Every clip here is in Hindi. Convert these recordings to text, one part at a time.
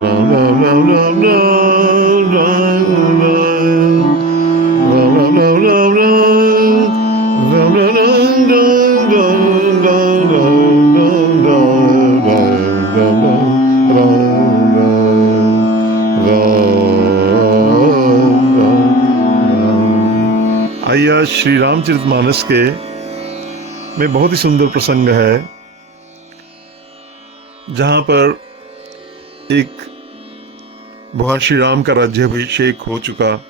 राम राम राम राम राम राम राम राम राम राम राम राम आइए आज श्री रामचरितमानस के में बहुत ही सुंदर प्रसंग है जहां पर एक भगवान श्री राम का राज्याभिषेक हो चुका।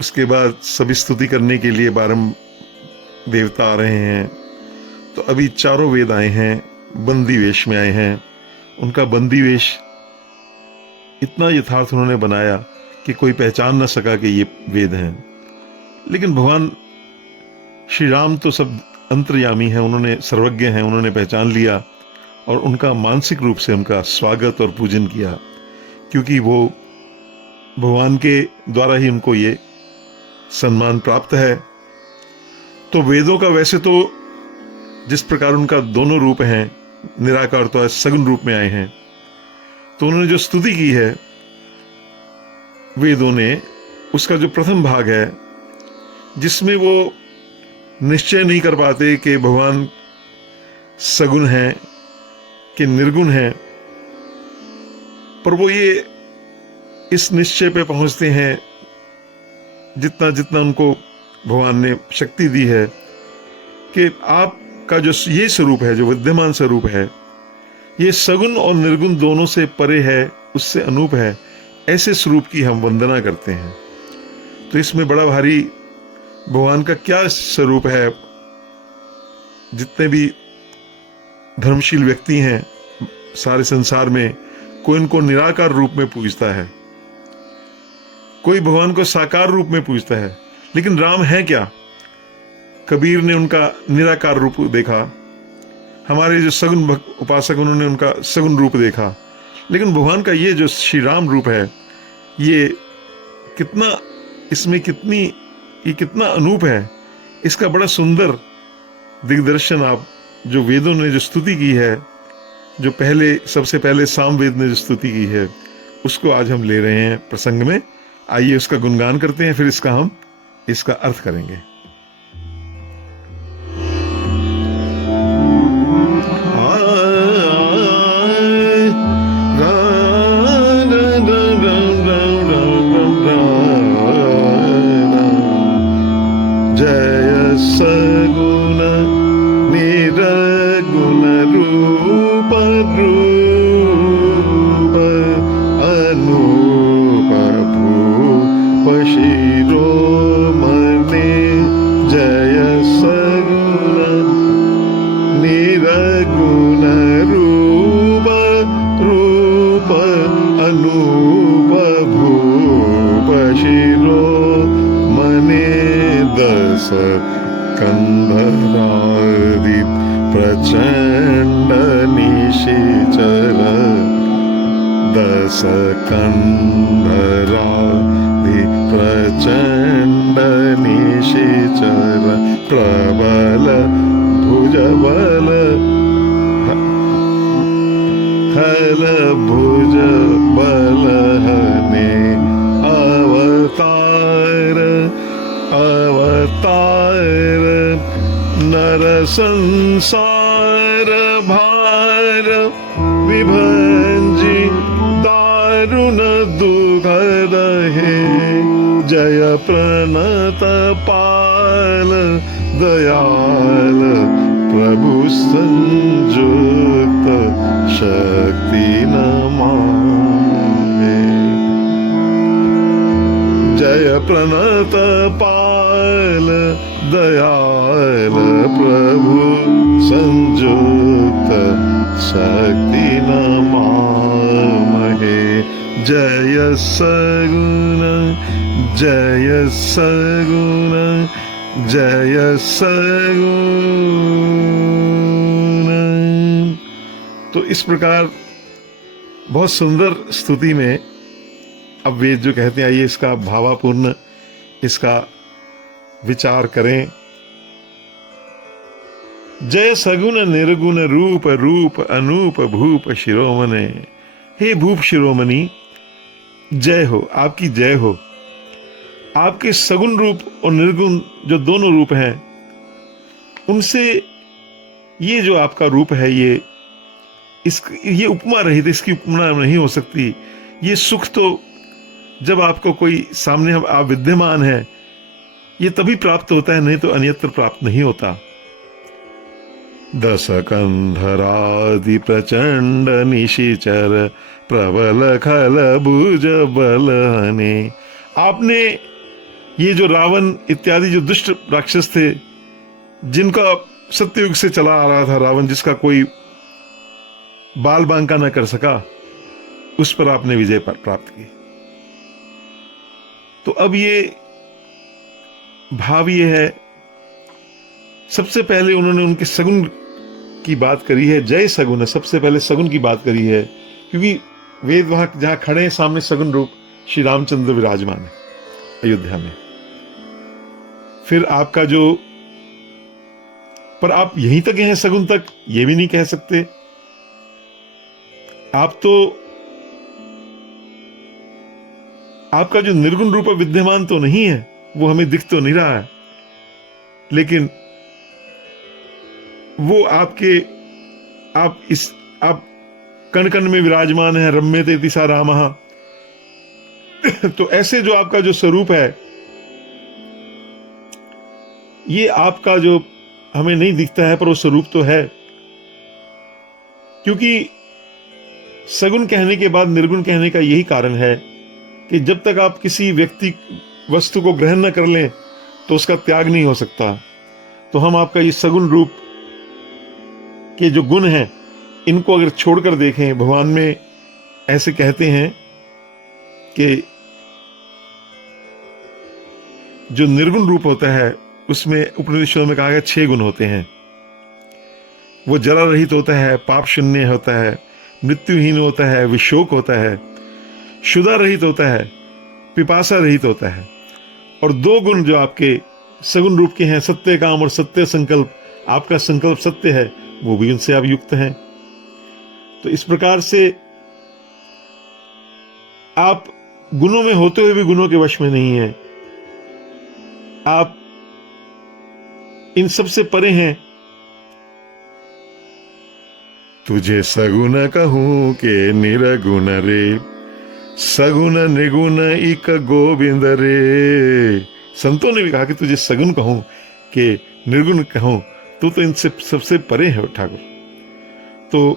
उसके बाद सभी स्तुति करने के लिए 12 देवता आ रहे हैं। तो अभी चारों वेद आए हैं, बंदी वेश में आए हैं। उनका बंदी वेश इतना यथार्थ उन्होंने बनाया कि कोई पहचान न सका कि ये वेद हैं। लेकिन भगवान श्री राम तो सब अंतर्यामी हैं, उन्होंने सर्वज्ञ हैं, उन्होंने पहचान लिया और उनका मानसिक रूप से उनका स्वागत और पूजन किया, क्योंकि वो भगवान के द्वारा ही उनको ये सम्मान प्राप्त है। तो वेदों का वैसे तो जिस प्रकार उनका दोनों रूप हैं, निराकार तो सगुण रूप में आए हैं, तो उन्होंने जो स्तुति की है वेदों ने, उसका जो प्रथम भाग है जिसमें वो निश्चय नहीं कर पाते कि भगवान सगुण हैं कि निर्गुण हैं, पर वो ये इस निश्चय पे पहुंचते हैं जितना जितना उनको भगवान ने शक्ति दी है कि आपका जो ये स्वरूप है, जो विद्यमान स्वरूप है, ये सगुण और निर्गुण दोनों से परे है, उससे अनूप है। ऐसे स्वरूप की हम वंदना करते हैं। तो इसमें बड़ा भारी भगवान का क्या स्वरूप है। जितने भी धर्मशील व्यक्ति हैं सारे संसार में, कोई इनको निराकार रूप में पूजता है, कोई भगवान को साकार रूप में पूजता है। लेकिन राम है क्या? कबीर ने उनका निराकार रूप देखा, हमारे जो सगुण उपासक उन्होंने उनका सगुण रूप देखा। लेकिन भगवान का ये जो श्री राम रूप है, ये कितना, इसमें कितना अनूप है। इसका बड़ा सुंदर दिग्दर्शन आप जो वेदों ने जो स्तुति की है, जो सबसे पहले सामवेद ने जो स्तुति की है, उसको आज हम ले रहे हैं प्रसंग में। आइए उसका गुणगान करते हैं, फिर हम इसका अर्थ करेंगे। जय सगुण निरगुण रूप रूप अनूप भूप शिरोमणि। जय सगुण निरगुण रूप रूप अनूप भूप शिरोमणि। दस कंधरादि प्रचंड निशिचर। दस कंधरादि प्रचंड निशिचर। प्रबल भुजबल हल भुजबल हने। अवतार नर संसार भार विभंजी दारुण दुखद है। जय प्रणत पाल दयाल प्रभु संयुक्त शक्ति नमामि। जय प्रणत पाल दयाल प्रभु संयुक्त शक्ति नमामहे। जय सगुण जय सगुण जय सगुण। तो इस प्रकार बहुत सुंदर स्तुति में अब वेद जो कहते हैं, आइए इसका भावापूर्ण इसका विचार करें। जय सगुण निर्गुण रूप रूप अनूप भूप शिरोमणे। हे भूप शिरोमणि, जय हो, आपकी जय हो। आपके सगुण रूप और निर्गुण जो दोनों रूप हैं, उनसे ये जो आपका रूप है, ये उपमा रहित, इसकी उपमा नहीं हो सकती। ये सुख तो जब आपको कोई सामने आप विद्यमान है, ये तभी प्राप्त होता है, नहीं तो अन्यत्र प्राप्त नहीं होता। दस कंधरादि प्रचंड निशिचर प्रबल खल भुज बलहने। आपने ये जो रावण इत्यादि जो दुष्ट राक्षस थे, जिनका सत्ययुग से चला आ रहा था रावण, जिसका कोई बाल बांका न कर सका, उस पर आपने विजय प्राप्त की। तो अब ये भाव ये है, सबसे पहले उन्होंने उनके सगुन की बात करी है। जय सगुन है, सबसे पहले सगुन की बात करी है, क्योंकि वेद वहां जहां खड़े हैं सामने सगुन रूप श्री रामचंद्र विराजमान है अयोध्या में। फिर आपका जो, पर आप यहीं तक हैं सगुन तक, ये भी नहीं कह सकते। आप तो, आपका जो निर्गुण रूप विद्यमान तो नहीं है, वो हमें दिख तो नहीं रहा है, लेकिन वो आपके, आप कण कण में विराजमान है। रम्यते तिसा रामः। तो ऐसे जो आपका जो स्वरूप है, ये आपका जो हमें नहीं दिखता है, पर वो स्वरूप तो है। क्योंकि सगुण कहने के बाद निर्गुण कहने का यही कारण है कि जब तक आप किसी व्यक्ति वस्तु को ग्रहण न कर लें, तो उसका त्याग नहीं हो सकता। तो हम आपका ये सगुण रूप के जो गुण हैं, इनको अगर छोड़कर देखें, भगवान में ऐसे कहते हैं कि जो निर्गुण रूप होता है, उसमें उपनिषदों में कहा गया 6 गुण होते हैं। वो जरा रहित होता है, पाप शून्य होता है, मृत्युहीन होता है, विशोक होता है, क्षुधा रहित होता है, पिपासा रहित होता है। और 2 गुण जो आपके सगुण रूप के हैं, सत्य काम और सत्य संकल्प, आपका संकल्प सत्य है, वो भी उनसे आप युक्त हैं। तो इस प्रकार से आप गुणों में होते हुए भी गुणों के वश में नहीं हैं। आप इन सब से परे हैं। तुझे सगुण कहूं के निरगुण रे, सगुण निगुण इक गोविंद रे। संतों ने भी कहा कि तुझे सगुण कहूं कि निर्गुण कहूं, तू तो इनसे सबसे परे है ठाकुर। तो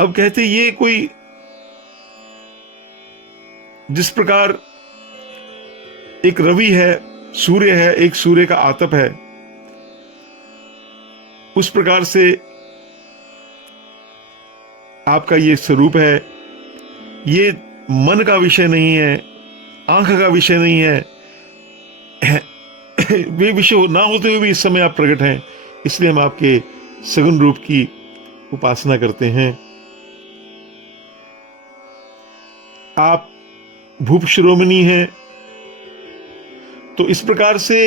अब कहते ये कोई, जिस प्रकार एक रवि है, सूर्य है, एक सूर्य का आतप है, उस प्रकार से आपका ये स्वरूप है। ये मन का विषय नहीं है, आंख का विषय नहीं है, वे विषय ना होते हुए भी इस समय आप प्रकट हैं। इसलिए हम आपके सगुण रूप की उपासना करते हैं। आप भूप शिरोमणि हैं। तो इस प्रकार से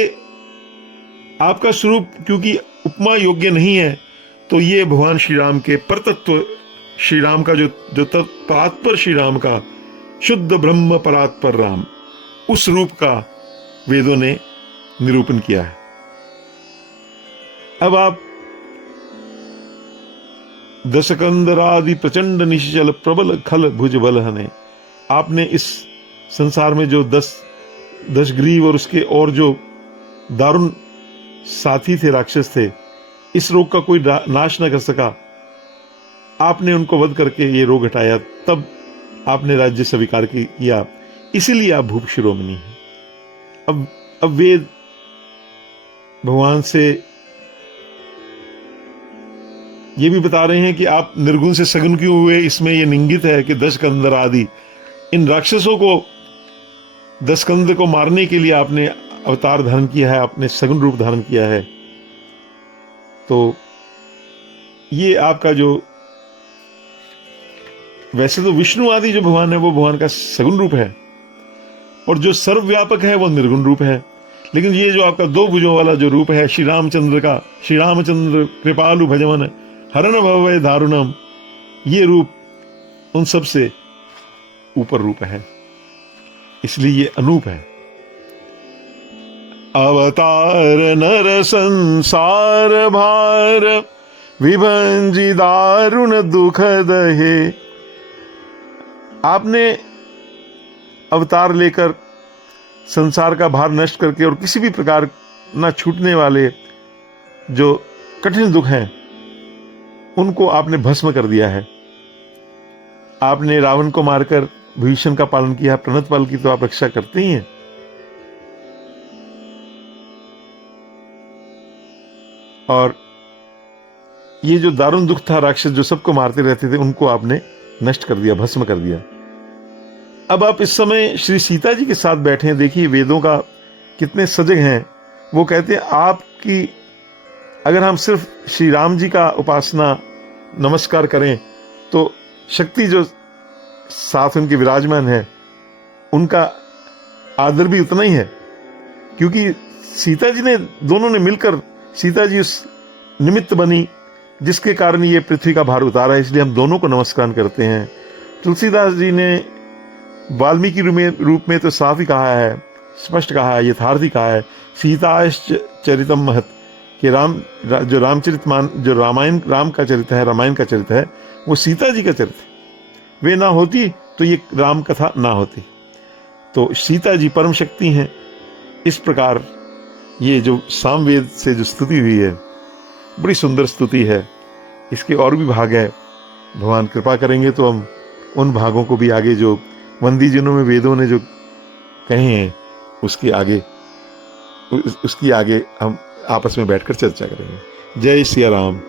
आपका स्वरूप क्योंकि उपमा योग्य नहीं है, तो ये भगवान श्री राम के परतत्व, श्री राम का जो परात्पर श्री राम का शुद्ध ब्रह्म परात्पर राम, उस रूप का वेदों ने निरूपण किया है। अब आप दशकंदरादि प्रचंड निश्चल प्रबल खल भुज बलहने, आपने इस संसार में जो 10 ग्रीव और उसके और जो दारुण साथी थे, राक्षस थे, इस रोग का कोई नाश न कर सका। आपने उनको वध करके ये रोग हटाया, तब आपने राज्य स्वीकार किया, इसीलिए आप भूप शिरोमणि हैं। अब वेद भगवान से ये भी बता रहे हैं कि आप निर्गुण से सगुण क्यों हुए। इसमें यह निंगित है कि 10 कंदर आदि इन राक्षसों को, 10 कंद को मारने के लिए आपने अवतार धारण किया है, आपने सगुण रूप धारण किया है। तो ये आपका जो, वैसे तो विष्णु आदि जो भगवान है वो भगवान का सगुण रूप है, और जो सर्वव्यापक है वो निर्गुण रूप है। लेकिन ये जो आपका 2 भुजों वाला जो रूप है श्री रामचंद्र का, श्री रामचंद्र कृपालु भजवन हरण भवय दारुणम, ये रूप उन सब से ऊपर रूप है, इसलिए ये अनूप है। अवतार नर संसार भार, विभंजी दारुण दुख दहे। आपने अवतार लेकर संसार का भार नष्ट करके और किसी भी प्रकार न छूटने वाले जो कठिन दुख हैं उनको आपने भस्म कर दिया है। आपने रावण को मारकर भीषण का पालन किया, प्रणतपाल की तो आप रक्षा करते ही हैं। और ये जो दारुण दुख था, राक्षस जो सबको मारते रहते थे, उनको आपने नष्ट कर दिया, भस्म कर दिया। अब आप इस समय श्री सीता जी के साथ बैठे हैं। देखिए वेदों का कितने सजग हैं। वो कहते हैं आपकी, अगर हम सिर्फ श्री राम जी का उपासना नमस्कार करें तो शक्ति जो साथ उनके विराजमान है उनका आदर भी उतना ही है, क्योंकि सीता जी ने, दोनों ने मिलकर, सीता जी उस निमित्त बनी जिसके कारण ये पृथ्वी का भार उतारा है, इसलिए हम दोनों को नमस्कार करते हैं। तुलसीदास जी ने वाल्मीकि रूप में तो साफ ही कहा है, स्पष्ट कहा है, यथार्थ ही कहा है, सीताश्च चरितम महत, कि जो रामायण, राम का चरित्र है, रामायण का चरित्र है, वो सीता जी का चरित्र है। वे ना होती तो ये राम कथा ना होती। तो सीता जी परम शक्ति हैं। इस प्रकार ये जो सामवेद से जो स्तुति हुई है बड़ी सुंदर स्तुति है। इसके और भी भाग है, भगवान कृपा करेंगे तो हम उन भागों को भी आगे, जो वंदी जिनों में वेदों ने जो कहे हैं उसकी आगे हम आपस में बैठकर चर्चा करेंगे। जय सिया राम।